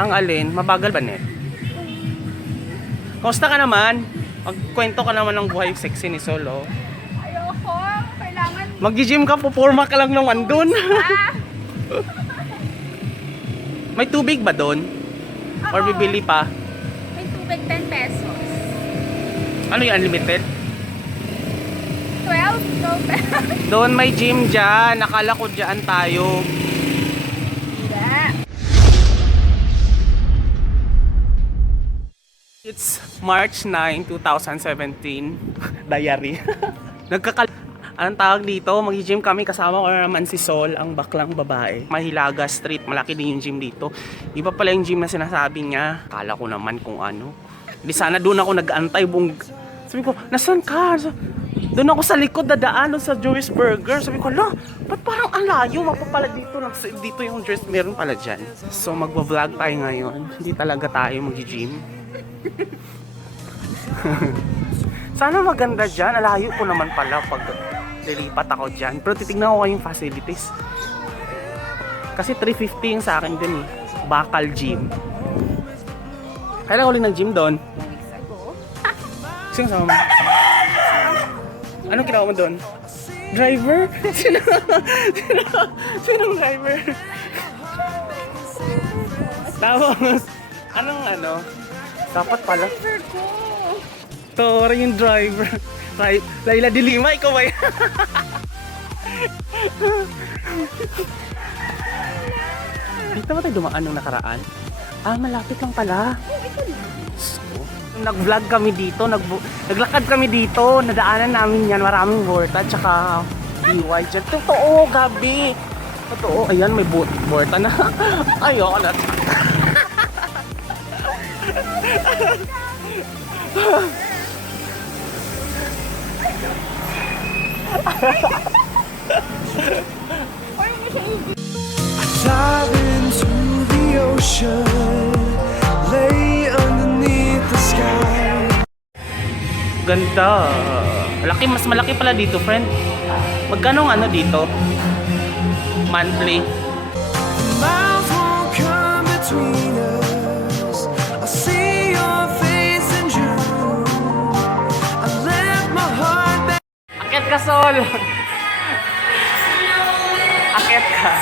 Ang alin? Mabagal ba net? Kumusta ka naman? Magkwento ka naman ng buhay sexy ni Sol, oh. Ayoko. Kailangan... Mag-gym ka, pupurma ka lang naman dun. Ah! May tubig ba dun? Or bibili pa? May tubig 10 pesos. Ano yung unlimited? 12 pesos. Doon may gym dyan. Nakala ko dyan tayo. Yeah. It's March 9, 2017. Diary. Anong tawag dito? Mag-gym kami, kasama ko naman si Sol, ang baklang babae. Mahilaga Street, malaki din yung gym dito. Iba pala yung gym na sinasabi niya. Kala ko naman kung ano. Di sana doon ako nag-antay buong... Sabi ko, nasan ka? Doon ako sa likod dadaan sa Joey's Burger. Sabi ko, la, ba't parang ang layo? Magpapala dito. Dito yung dress, meron pala dyan. So magva-vlog tayo ngayon. Hindi talaga tayo mag-gym. Sana maganda dyan. Alayo ko naman pala pag lilipat ako dyan. Pero titignan ko yung facilities. Kasi 350 yung sa akin dun eh. Bakal gym. Kailan ko ulit nag-gym doon? 2 weeks ago. Sino sama mo? Anong ginawa mo doon? Driver? Sinong driver? Tapos, anong ano? Dapat pala. Driver ko. Tora yung driver. Laila de Lima, ikaw ba yan? Dito ba tayo dumaan nung nakaraan? Ah, malapit lang pala. So, nag-vlog kami dito, naglakad kami dito, nadaanan namin yan, maraming Vorta, tsaka DY dyan. Totoo, gabi. Totoo, ayan, may Vorta na. Ayoko na. Dive into the ocean, lay underneath the sky. Ganda. Mas malaki pala dito, friend. Magkano ang ano dito? Monthly. Miles won't come between us. I see your face in June. I left my heart back. Akit ka, Sol! Akit ka.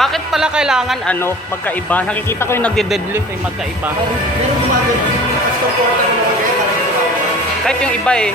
Bakit pala kailangan ano, magkaiba? Nakikita ko yung nagde-deadlift eh, magkaiba. Kahit yung iba eh.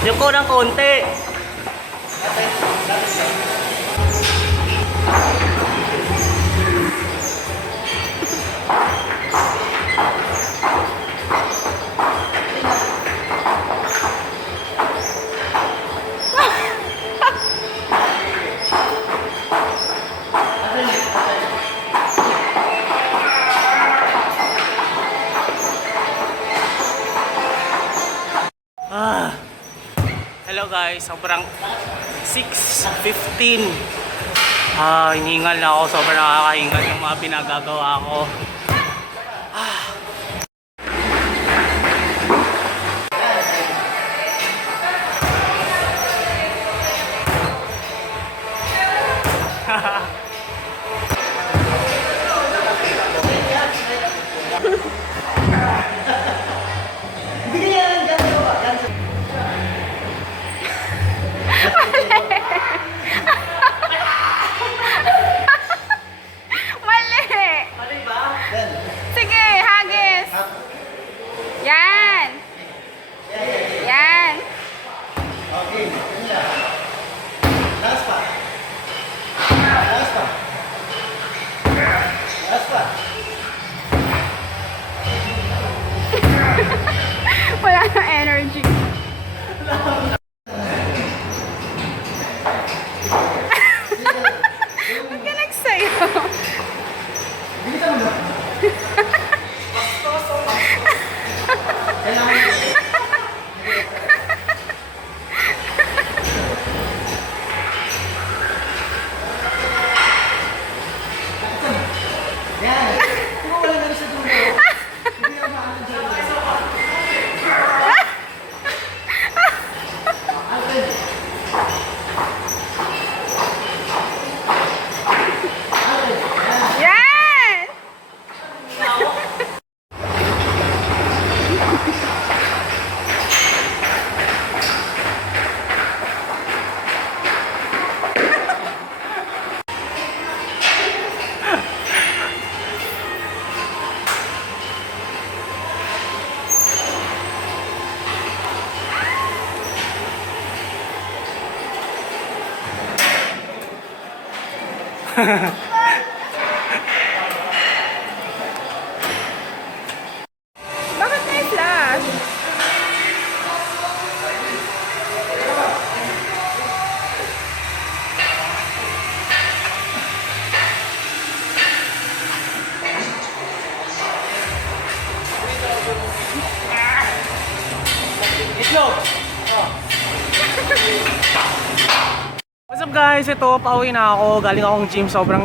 Yuko ng konti. Hello guys, sobrang 6:15. Hiningal na ako, sobrang nakakahingal yung mga pinagagawa ko. Mali! Sige, hagis! Yan! Yan! Wala na energy. Ba't ka nagsayo? Yan! Bakit may flash? What's up guys? Ito, pauwi na ako. Galing akong gym. Sobrang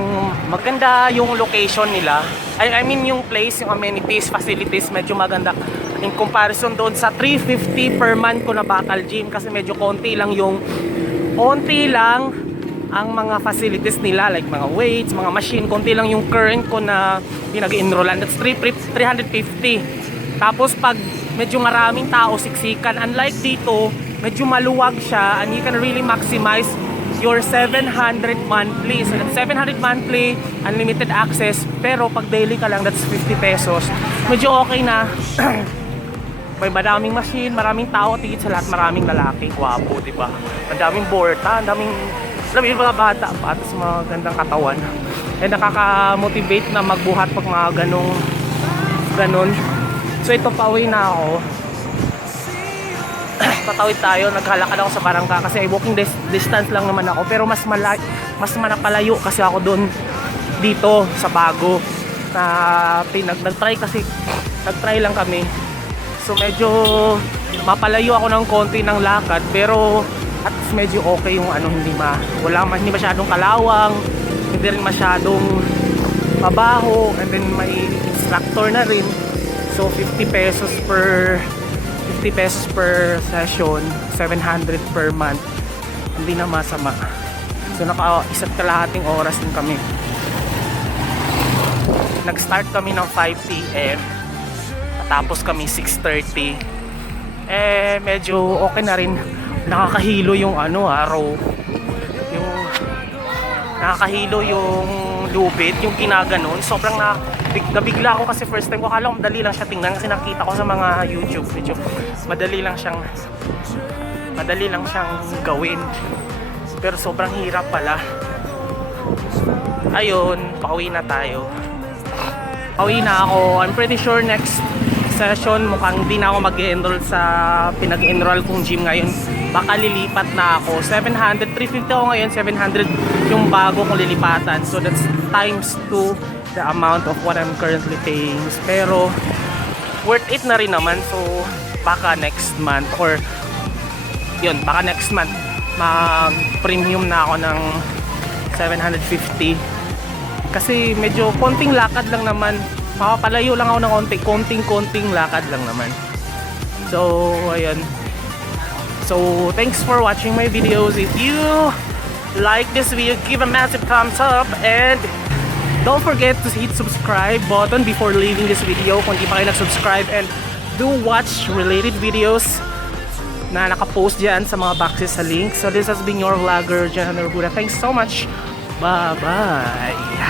maganda yung location nila. I mean yung place, yung amenities, facilities, medyo maganda. In comparison doon sa 350 per month ko na Battle Gym. Kasi medyo konti lang ang mga facilities nila. Like mga weights, mga machine. Konti lang yung current ko na pinag-enrollan. That's 350. Tapos pag medyo maraming tao, siksikan. Unlike dito, medyo maluwag siya. And you can really maximize your 700 monthly. So that's 700 monthly, unlimited access. Pero pag daily ka lang, that's 50 pesos. Medyo okay na. May maraming machine, maraming tao, tigit sa lahat, maraming lalaki. Gwapo, di ba? Ang daming borta, ang daming mga bata pa at mga gandang katawan. And nakaka-motivate na magbuhat pag mga ganun. So ito, pauwi na ako. Tatawid tayo, naghalakad ako sa Barangka kasi walking distance lang naman ako, pero mas manapalayo kasi ako doon dito sa Bago na nagtry lang kami. So medyo mapalayo ako ng konti ng lakad, pero at least medyo okay yung hindi masyadong kalawang, hindi rin masyadong mabaho, and then may instructor na rin. So 50 pesos per session, 700 per month. Hindi na masama. So naka-isa't kalahating oras din kami. Nag-start kami ng 5 PM. Tapos kami 6:30. Medyo okay na rin. Nakakahilo yung araw. Yung nakakahilo yung lubid, yung kinaganon. Sobrang nabigla ako kasi first time ko, akala ko madali lang siya tingnan kasi nakita ko sa mga YouTube video, madali lang siyang Madali lang siyang gawin. Pero sobrang hirap pala. Ayun, pauwi na tayo. Pauwi na ako. I'm pretty sure next session mukhang di na ako mag-enroll sa pinag-enroll kong gym ngayon. Baka lilipat na ako. 700, 350 ako ngayon, 700 yung bago kong lilipatan. So that's times 2 the amount of what I'm currently paying. Pero worth it na rin naman. So baka next month or yun, baka next month mag-premium na ako ng 750. Kasi medyo konting lakad lang naman. Makapalayo lang ako ng konting lakad lang naman. So, ayun. So, thanks for watching my videos. If you like this video, give a massive thumbs up. And don't forget to hit subscribe button before leaving this video kung di pa kayo nag-subscribe. And do watch related videos na nakapost dyan sa mga boxes sa link. So, this has been your vlogger, Jan Buda. Thanks so much. Bye-bye.